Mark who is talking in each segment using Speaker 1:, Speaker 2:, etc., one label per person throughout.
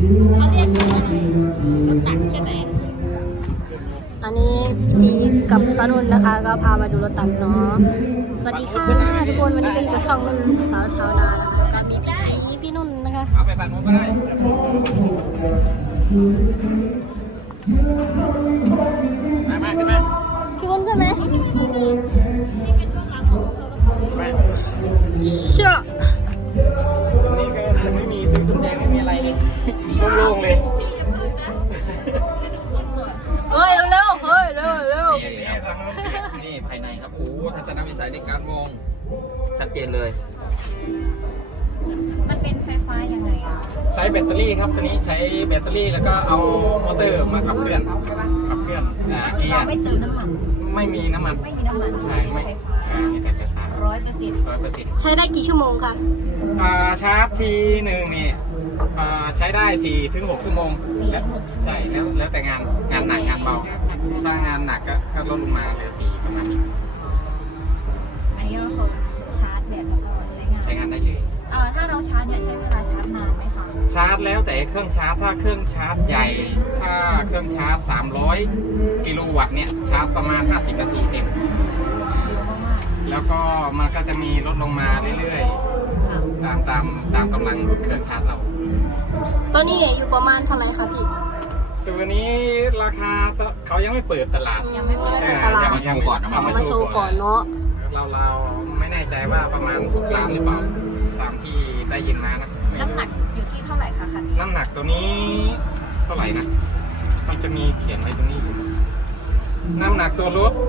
Speaker 1: เขาเรียกรถตักใช่ไหมอันนี้ตีกับสนุนนะคะก็พามาดูรถตักเนาะสวัสดีค่ะทุกคนวันนี้ก็อยู่กับช่องนุ่นลูกสาวชาวนานะคะก็มีพี่ตีพี่นุ่นนะคะ
Speaker 2: เอาไปปั่นมุกก็ได้มาขึ้นมา
Speaker 1: พี่วุ้นขึ้นไหม
Speaker 2: มา
Speaker 1: เชื่อ
Speaker 2: นี่ก็ไม่มีซื้อตุ้มแจงไม่มีอะไรเลยโล่งๆเลย
Speaker 1: เฮ้ยเร็วเฮ้ยเร็วเร็ว
Speaker 2: นี่ภายในครับโอ้ทัศนวิสัยในการมองชัดเจนเลย
Speaker 1: มันเป็นไฟฟ้ายังไงอ่ะ
Speaker 2: ใช้แบตเตอรี่ครับตัวนี้ใช้แบตเตอรี่แล้วก็เอามอเตอร์มาขับเคลื่อนเกียร์
Speaker 1: ไม่เติมน้ำมัน
Speaker 2: ไม่มีน้ำมันใช่ไม่มีแต่ไฟฟ้า
Speaker 1: 100%ใช้ได้กี่ชั่วโมงคะ
Speaker 2: ชาร์จทีหนึ่งนี่ใช้ได้4 ถึง 6 ชั่วโมงใช่แล้วแต่งานหนักงานเบาถ้างานหนักก็ลดลงมาเหลือ4ประมาณนี้
Speaker 1: อันนี้เราชาร์จแบตแล้วก็ใช้งาน
Speaker 2: ได้เลย
Speaker 1: ถ้าเราชาร์จเนี่ยใช้เวลาชาร์จนานไหมคะ
Speaker 2: ชาร์จแล้วแต่เครื่องชาร์จถ้าเครื่องชาร์จใหญ่ถ้าเครื่องชาร์จ300 กิโลวัตต์เนี่ยชาร์จประมาณ50 นาทีเต็มแล้วก็มันก็จะมีลดลงมาเรื่อยๆตามกำลังเครื่องชาร์จเรา
Speaker 1: ตัวนี้อยู่ประมาณเท่าไหร่คะพี่
Speaker 2: ตัวนี้ราคาเขายังไม่เปิดตลาด
Speaker 1: ยังไม่เปิดตลาด
Speaker 2: มาโชว์ก่อน
Speaker 1: มาโชว์ก่อนเนาะ
Speaker 2: เราไม่แน่ใจว่าประมาณ6 ล้านหรือเปล่าตามที่ได้ยินมานะ
Speaker 1: น้ำหนักอยู่ที่เท่าไหร่คะคัน
Speaker 2: น้ำหนักตัวนี้เท่าไหร่นะมันจะมีเขียนไว้ตรงนี้น้ำหนักตัวรถ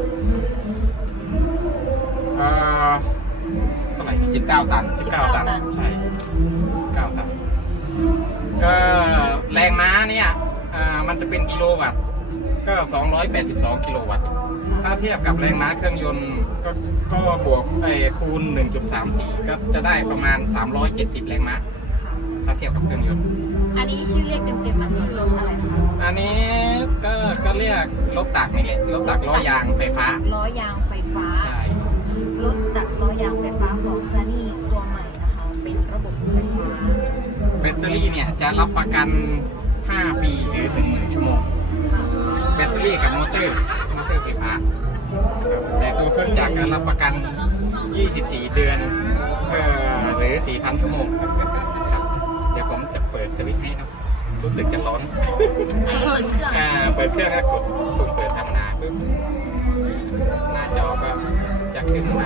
Speaker 2: เท่าไหร่19 ตัน19 ตันใช่19 ตันก็แรงม้าเนี่ยมันจะเป็นกิโลวัตต์ก็282 กิโลวัตต์ถ้าเทียบกับแรงม้าเครื่องยนต์ก็บวกคูณ 1.34 ก็จะได้ประมาณ370 แรงม้าถ้าเทียบกับเครื่องยนต์
Speaker 1: อันนี้ชื่อเรียกเต็มๆมันชื่อรถอะไรนะคะ
Speaker 2: อันนี้ก็เรียกรถตักนี่แหละรถตักล้อยางไฟฟ้าใช่
Speaker 1: รถตักล้อยางไฟฟ้าของซานี่ตัวใหม่นะคะเป็นระบบไฟฟ้า
Speaker 2: แบตเตอรี่เนี่ยจะรับประกัน5 ปีหรือ 10,000 ชั่วโมงแบตเตอรี่กับมอเตอร์ไฟฟ้าแต่ตัวเครื่องจักรก็รับประกัน 24 เดือนหรือ 4,000 ชั่วโมงครับเดี๋ยวผมจะเปิดสวิตช์ให้นะรู้สึกจะร้อนเปิดเครื่องแล้วกดปุ่มเปิดธรรมดาปุ๊บหน้าจอก็จะขึ้นมา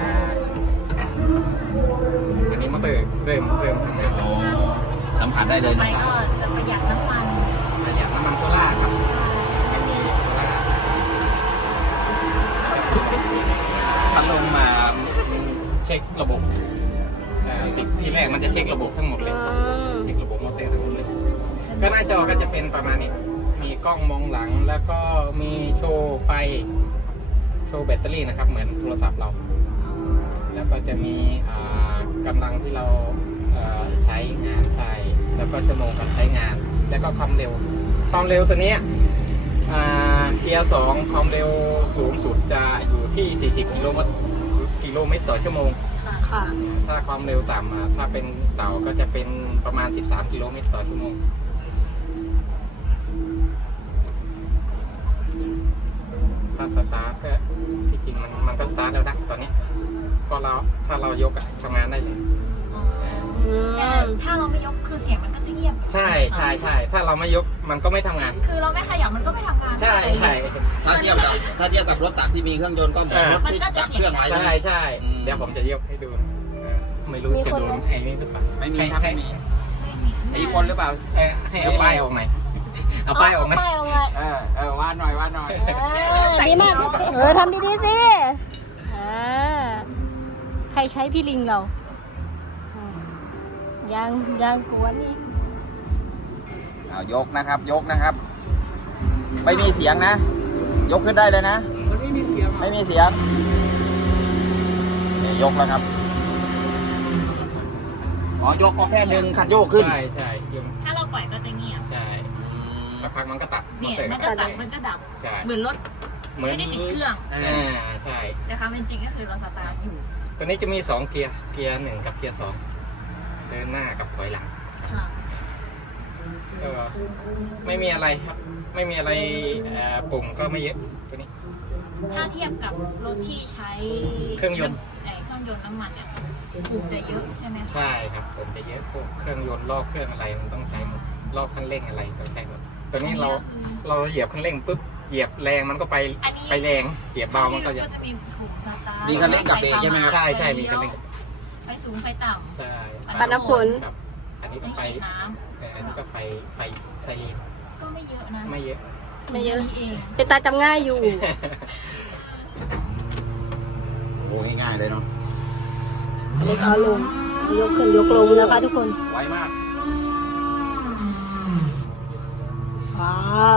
Speaker 2: อันนี้มอเตอร์เริ่มทำงานแล้วสัมผัสได้เลยนะ
Speaker 1: ก็จะประหยัดน้ำมัน
Speaker 2: โซล่าครับไม่มีโซล่าพัดลมมาเช็คระบบที่แรกมันจะเช็คระบบทั้งหมดเลยเช็คระบบมอเตอร์ทั้งหมดเลยก็หน้าจอก็จะเป็นประมาณนี้มีกล้องมองหลังแล้วก็มีโชว์ไฟโชว์แบตเตอรี่นะครับเหมือนโทรศัพท์เราแล้วก็จะมีกำลังที่เราใช้งานใช้แล้วก็ชั่วโมงการใช้งานแล้วก็ความเร็วตัวนี้เกียร์2ความเร็วสูงสุดจะอยู่ที่40 กิโลเมตรต่อชั่วโมง
Speaker 1: ค่ะ
Speaker 2: ถ้าความเร็วต่ำถ้าเป็นเต่าก็จะเป็นประมาณ13 กิโลเมตรต่อชั่วโมงถ้าสตาร์ทก็ที่จริงมันก็สตาร์ทแล้วนะตอนนี้ก็ถ้าเรายกทำงานได้เลย
Speaker 1: ถ้าเราไม่ยกคือเสียงมันก็จะเงียบ
Speaker 2: ใช่ถ้าเราไม่ยกมันก็ไม่ทำงาน
Speaker 1: คือเราไม่ขยับมันก็ไม่ทำงาน
Speaker 2: ใช่
Speaker 3: ถ้าเทียบกับรถตักที่มีเครื่องยนต์ก็เหมือนรถที่ตักเครื่องไว้
Speaker 2: ใช่เดี๋ยวผมจะยกให้ดูไม่รู้จะโดนไอ้นี่หรือเปล่า
Speaker 3: ไม่มีครับไม่มีไอ้คนหรือเปล่า
Speaker 2: ให้เอาป้ายออกไหนเอาป้ายออกไหน
Speaker 3: วาดหน่อยวาดหน่อย
Speaker 1: ดีมากทำดีๆสิใครใช้พี่ลิงเรายังกวนนี่
Speaker 3: ยกนะครับไม่มีเสียงนะยกขึ้นได้เลยนะ
Speaker 2: มันไม่มีเสียง
Speaker 3: ยกแล้วครับยกก็แค่ดึงคันโยกขึ้น
Speaker 2: ใช่
Speaker 1: ถ้าเราปล่อยก็จะเงียบ
Speaker 2: ใช่สักพักมันก็ตัด
Speaker 1: เนี่ยมันก็ดับเหมือนรถไม่ได้ติดเครื่อง
Speaker 2: ใช่
Speaker 1: แต่ความเป็นจริงก็คือเราสตาร์ทอยู่
Speaker 2: ตัวนี้จะมี2 เกียร์1กับเกียร์2เดินหน้ากับถอยหลังก็ไม่มีอะไรครับ ไม่มีอะไรปุ่มก็ไม่เยอะตัวนี้
Speaker 1: ถ้าเทียบกับรถที่ใช้
Speaker 2: เครื่องยนต์
Speaker 1: เครื่องยนต์น้ำมันเนี่ยปุ่มจะเยอะใช่ไหมคะ
Speaker 2: ใช่ครับผมจะเยอะพวกเครื่องยนต์รอบเครื่องอะไรมันต้องใช้หมดรอบคันเร่งอะไรต้องใช้หมดตัวนี้เราเหยียบคันเร่งปุ๊บเหยียบแรงมันก็ไปแรงเหยียบเบามันก็จะ
Speaker 1: จะมีปุ่มสตาร์ท
Speaker 3: มีคันเร่งกับเบรกใช่ไหมครับ
Speaker 2: ใช่มีคันเร่ง
Speaker 1: ไปสูงไปต่ำ
Speaker 2: ใช่
Speaker 1: ปัดน้ำฝน
Speaker 2: ครับอันนี้ก็ไฟ
Speaker 1: ฉีดน้
Speaker 2: อันนี้ก็ไฟไซเรน
Speaker 1: ำก็ไม่เยอะนะ
Speaker 2: ไม่เยอะ
Speaker 1: ไม่เยอะเอง
Speaker 4: เป็นตาจำง่ายอยู่
Speaker 3: โอ้ง่ายๆเลยเนาะ
Speaker 4: อันนี้เขาลงยกขึ้นยกลงนะคะทุกคน
Speaker 3: ไวมาก
Speaker 4: ว้าว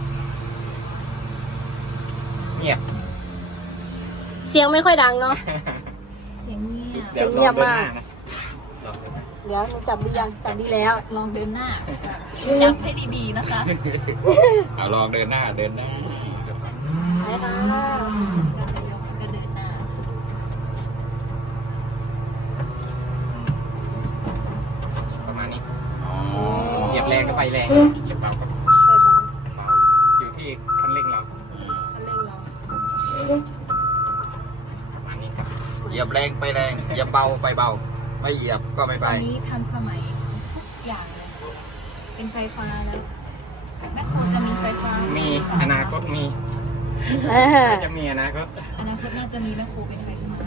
Speaker 2: เงียบ
Speaker 4: เสียงไม่ค่อยดังเนาะ
Speaker 1: เสียงเงียบ
Speaker 4: เสียงเงียบมาก
Speaker 2: เดี๋ยวลองเดินหน้นะ
Speaker 4: เดี๋ยวหนูจับดียังจับดีแล้ว
Speaker 1: ลองเดินหน้าจับให้ดีๆนะคะ
Speaker 3: เอาลองเดินหน้าเดินหน้า
Speaker 4: ไปค่ะ
Speaker 1: ก็เดินหน้า
Speaker 2: ประมาณนี้
Speaker 3: อ๋อ
Speaker 2: เหยียบแรงก็ไปแรงเหยียบเบาก็
Speaker 4: ไปบ้าง
Speaker 2: เบาอยู่ที่คันเร่งเรา
Speaker 4: คันเร่งเรา
Speaker 2: ประมาณนี้ครับ
Speaker 3: เหยียบแรงไปแรงเหยียบเบาไปเบา ไม่เหยียบก็ไม่ไป
Speaker 1: ตอนนี้ทันสมัยทุกอย่างเลย เป็นไฟฟ้าแล้วแม่โคจะมีไฟฟ้า
Speaker 2: มี
Speaker 1: มี
Speaker 2: อนาคตมี
Speaker 4: อ่า
Speaker 2: น่าจะมีอนาคต
Speaker 1: อนาคตน่าจะมีแม่โคเป็นไฟฟ้า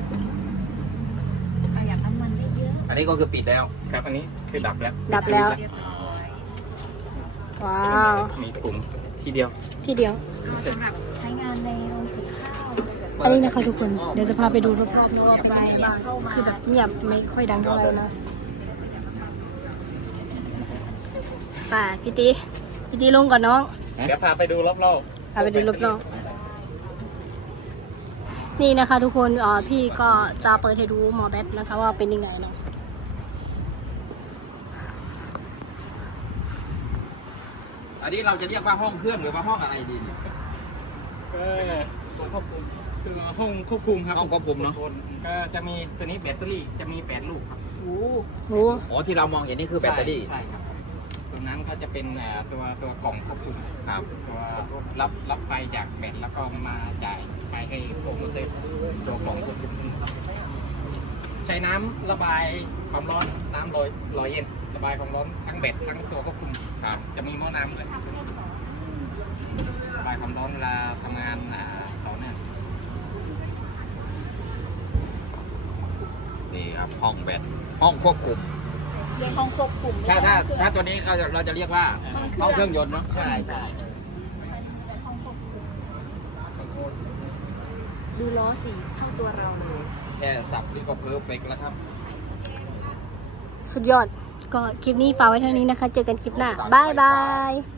Speaker 1: ประหยัดน้ำมันได้เยอะ
Speaker 3: อันนี้ก็คือปิดแล้ว
Speaker 2: ครับอันนี้คือดับแล้ว
Speaker 4: ดับแล้ว
Speaker 1: เรียบร้อย
Speaker 4: ว้าว
Speaker 2: มีปุ่มทีเดียว
Speaker 4: ที่เดียว
Speaker 1: ก็สำหรับใช้งานในโรงสีข้าว
Speaker 4: อันนี้นะคะทุกคน เดี๋ยวจะพาไปดูรอบๆนะว่าเป็นยังไงบ้าง คือแบบเงียบไม่ค่อยดังเท่าไหร่นะป่าพี่ตีลงก่อนน้อง
Speaker 2: เดี๋ยวพาไปดูรอบ
Speaker 4: พาไปดูรอบๆนี่นะคะทุกคนพี่ก็จะเปิดให้ดูหมอแบทนะคะว่าเป็นยังไงเนาะ
Speaker 3: อันนี้เราจะเรียกว่าห้องเครื่องหรือว่าห้องอะไรดีเนี่ย
Speaker 2: ห้องควบคุมคือห้องควบคุมครับ
Speaker 3: ห้องควบคุมเนอะ
Speaker 2: ก็จะมีตัวนี้แบตเตอรี่จะมี8ลูกครับ
Speaker 4: โห
Speaker 3: อ๋อที่เรามองเห็นนี่คือแบตเตอรี่
Speaker 2: ใช่ครับตัวนั้นก็จะเป็นตัวกล่องควบคุม
Speaker 3: ครับ
Speaker 2: ตัวรับไฟจากแบตแล้วก็มาจ่ายไฟให้พวกมอเตอร์ตัวกล่องควบคุมใช้น้ำระบายความร้อนน้ำลอยเย็นระบายความร้อนทั้งแบตทั้งตัวควบคุม
Speaker 3: ครับ
Speaker 2: จะมีหม้อน้ำด้วยระบายความร้อนเวลาทำงานต่อเนื่อง
Speaker 3: นี่ครับห้องแบตห้องควบคุม
Speaker 1: เรียกห้องควบคุม
Speaker 3: ถ้าตัวนี้เราจะเรียกว่าห้องเครื่องยนต์เนาะ
Speaker 2: ใช่ใช่
Speaker 1: ดูล้อสีเข้าตัวเราเลย
Speaker 3: แค่สับนี่ก็เพอร์เฟกต์แล้วครับ
Speaker 4: สุดยอด ก็คลิปนี้ฝากไว้เท่านี้นะคะ เจอกันคลิปหน้าบายบาย